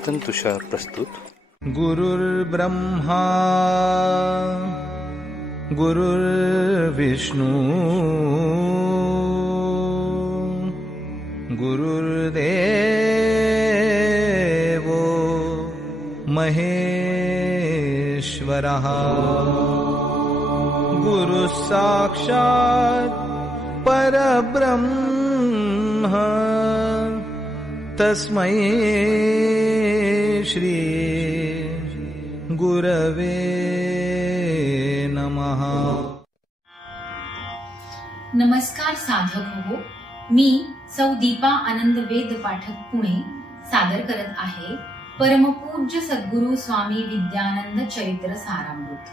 चिंतन तुषार प्रस्तुत. गुरुर्ब्रह्मा गुरुर्विष्णू गुरुर्देवो महेश्वरः गुरुः साक्षात् परब्रह्म तस्मै श्री गुरवे नमः. नमस्कार साधक हो, मी सौ दीपा आनंद वेद पाठक पुणे सादर करत आहे परमपूज्य सद्गुरु स्वामी विद्यानंद चरित्र सारामृत.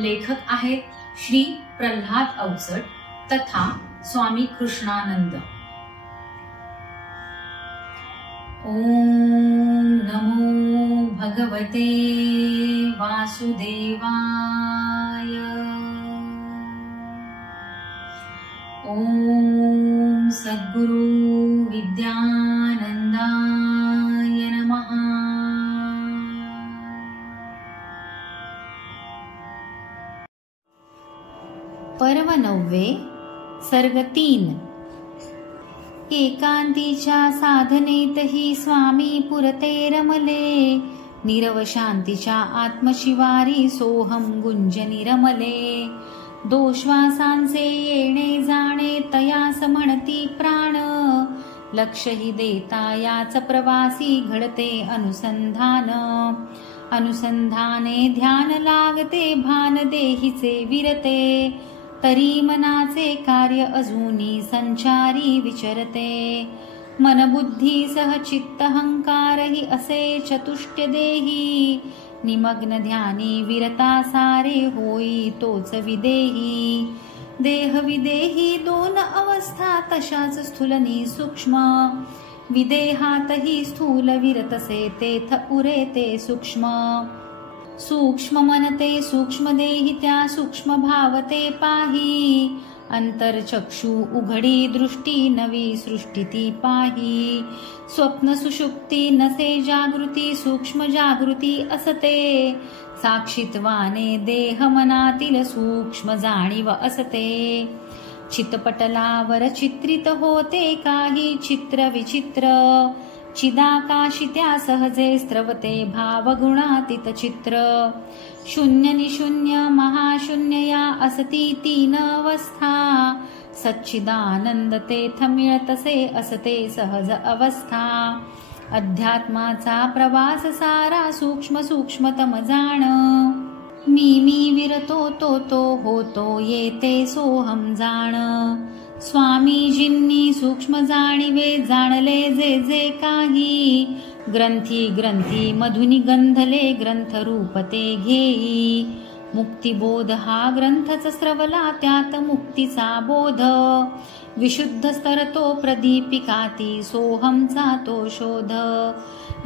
लेखक आहेत श्री प्रल्हाद अवचट तथा स्वामी कृष्णानंद. ओम नमो भगवते वासुदेवाय. ओम सद्गुरु विद्यानंदाय नमः. पर्व 9, सर्ग 3. एकांतीच्या साधनेतही स्वामी पुरते रमले, नीरव शांतीच्या आत्मशिवारी सोहम गुंजनी रमले. दोश्वासांचे येणे जाणे तयास म्हणती प्राण, लक्षही देता याच प्रवासी घडते अनुसंधान. अनुसंधाने ध्यान लागते भान देहीचे विरते, तरी मनाचे कार्य अजूनी संचारी विचरते. मनबुद्धी सह चित्त हंकारही असे चतुष्ट्य देही, निमग्न ध्यानी विरता सारे होई तोच विदेही. देह विदेही दोन अवस्था तशाच स्थूलनी सूक्ष्म, विदेहातही स्थूल विरतसे तेथ उरे ते सूक्ष्म. सूक्ष्म मनते सूक्ष्म देही त्या सूक्ष्म भावते पाही, अंतरचक्षु उघडी दृष्टी नवी सृष्टी ती पाही. स्वप्न सुषुप्ती नसे जागृती सूक्ष्म जागृती असते, साक्षीत्वाने देह मनातील सूक्ष्म जाणीव असते. चितपटलावर चित्रित होते काही चित्र विचित्र, चिदाकाशी त्या सहजे स्रवते भावगुणातीत चित्र. शून्य निशून्य महाशून्य या असती तीन अवस्था, सच्चिदानंद तेथ मिळतसे असते सहज अवस्था. अध्यात्माचा प्रवास सारा सूक्ष्म सूक्ष्मतम जाण, मी विरतो तो होतो येते सोहम जाण. स्वामीजींनी सूक्ष्म जाणीवे जाणले जे जे काही, ग्रंथी ग्रंथी मधुनी गंधले ग्रंथ रूपते घेई. मुक्तिबोध हा ग्रंथच स्रवला त्यात मुक्तीचा बोध, विशुद्ध स्तरतो प्रदीपिकाती सोहमचा तो शोध.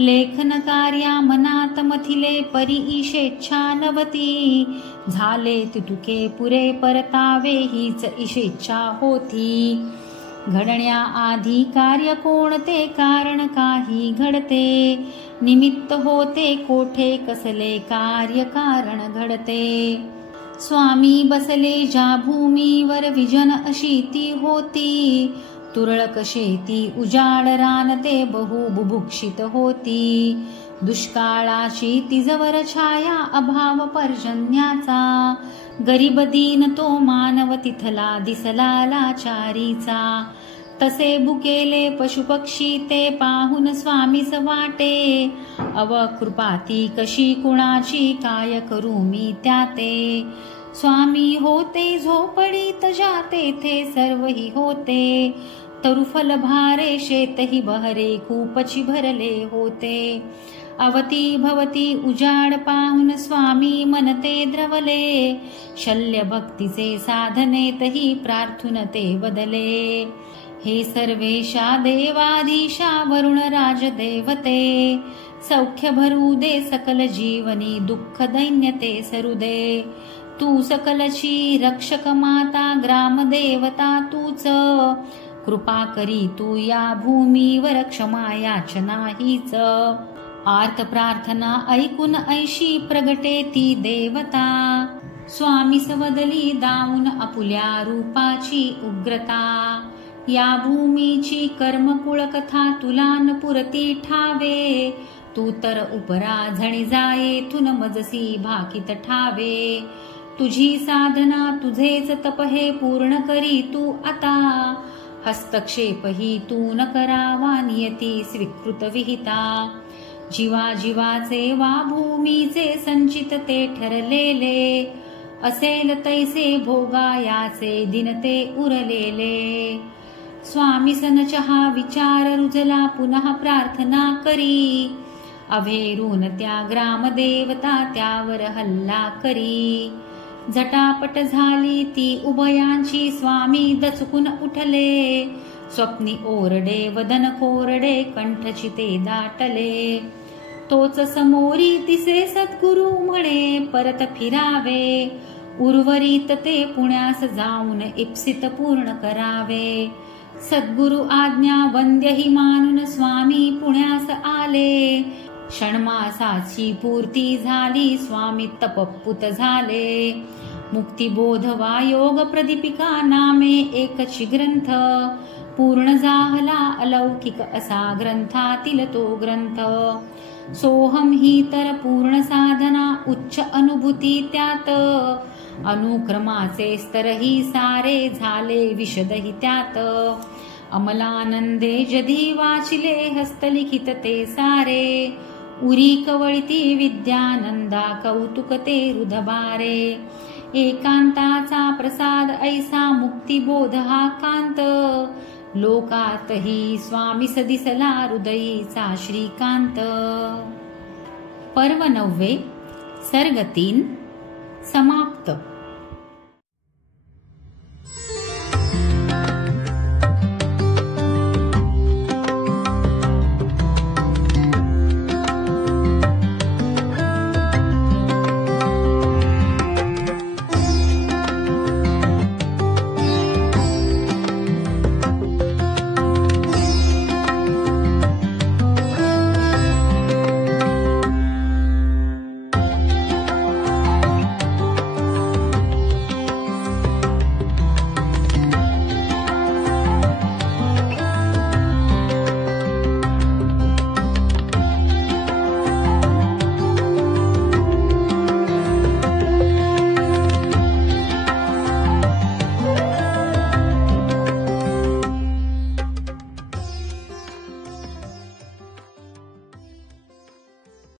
लेखन कार्या मनात मथिले परी ईशेच्छा नवती, झाले तितुके पुरे परतावे हीच ईशेच्छा होती. घडण्या आधी कार्य कोणते कारण काही घडते, निमित्त होते कोठे कसले कार्य कारण घडते. स्वामी बसले ज्या भूमीवर विजन अशी ती होती, तुरळक शेती उजाड रानते बहु बुभुक्षित होती. दुष्काळाची तिजवर छाया अभाव पर्जन्याचा, गरीब दीन तो मानव तिथला दिसला लाचारीचा. तसे भुकेले पशुपक्षी ते पाहून स्वामीस वाटे, अवकृपाती कशी कुणाची काय करू मी त्याते. स्वामी होते झोपडीत ज्या तेथे सर्वही होते, तरुफल भारे शेतही बहरे कूपची भरले होते. अवती भवती उजाड पाहून स्वामी मनते द्रवले, शल्य भक्तीचे साधनेतही प्रार्थून ते बदले. हे सर्वेशा देवाधीशा वरुण राजदेवते, सौख्य भरू दे सकल जीवनी दुःख दैन्य ते सरू दे. तू सकलची रक्षक माता ग्रामदेवता तूच, कृपा करी तू या भूमीवर क्षमा याचना हीच. आर्त प्रार्थना ऐकून ऐशी प्रगटे ती देवता, स्वामी सवदली दाऊन आपुल्या रूपाची उग्रता, या भूमीची कर्मकुळ कथा तुला न पुरती ठावे, तू तर उपरा झणी जाये तुन मजसी भाकित ठावे, तुझी साधना तुझेच तप हे पूर्ण करी तू आता, हस्तक्षेप ही तू न करावा नियती स्वीकृत विहिता, जीवा जीवाचे वा भूमीचे संचित ते ठरलेले, असेल तैसे भोगायाचे दिन ते उरलेले, स्वामी सनचहा विचार रुजला पुनः प्रार्थना करी, अभेरून त्या ग्रामदेवता त्यावर हल्ला करी, झटापट झाली ती उभयांची स्वामी दचकून उठले, स्वप्नी ओरडे वदन कोरडे कंठची ते दाटले, तोच समोरी तिसे सद्गुरु म्हणे परत फिरावे, उर्वरित ते पुण्यास जाऊन इप्सित पूर्ण करावे, सद्गुरु आज्ञा वंद्य ही मानून स्वामी पुण्यास आले, षण्मासाची पूर्ती झाली स्वामी तपपूत झाले, मुक्तिबोध वा योग प्रदीपिका नामे एकची ग्रंथ, पूर्ण झाला अलौकिक असा ग्रंथातील तो ग्रंथ, सोहम ही तर पूर्ण साधना उच्च अनुभूती त्यात, अनुक्रमाचे स्तरही सारे झाले विशदही त्यात, अमलानंदे जधी वाचिले हस्तलिखित ते सारे, उरी कवळती विद्यानंदा कौतुक ते रुधबारे, एकांताचा प्रसाद ऐसा मुक्तिबोध हा कांत, लोकातही स्वामी सदिसला हृदयीचा श्रीकांत। पर्व 9 सर्ग 3 समाप्त।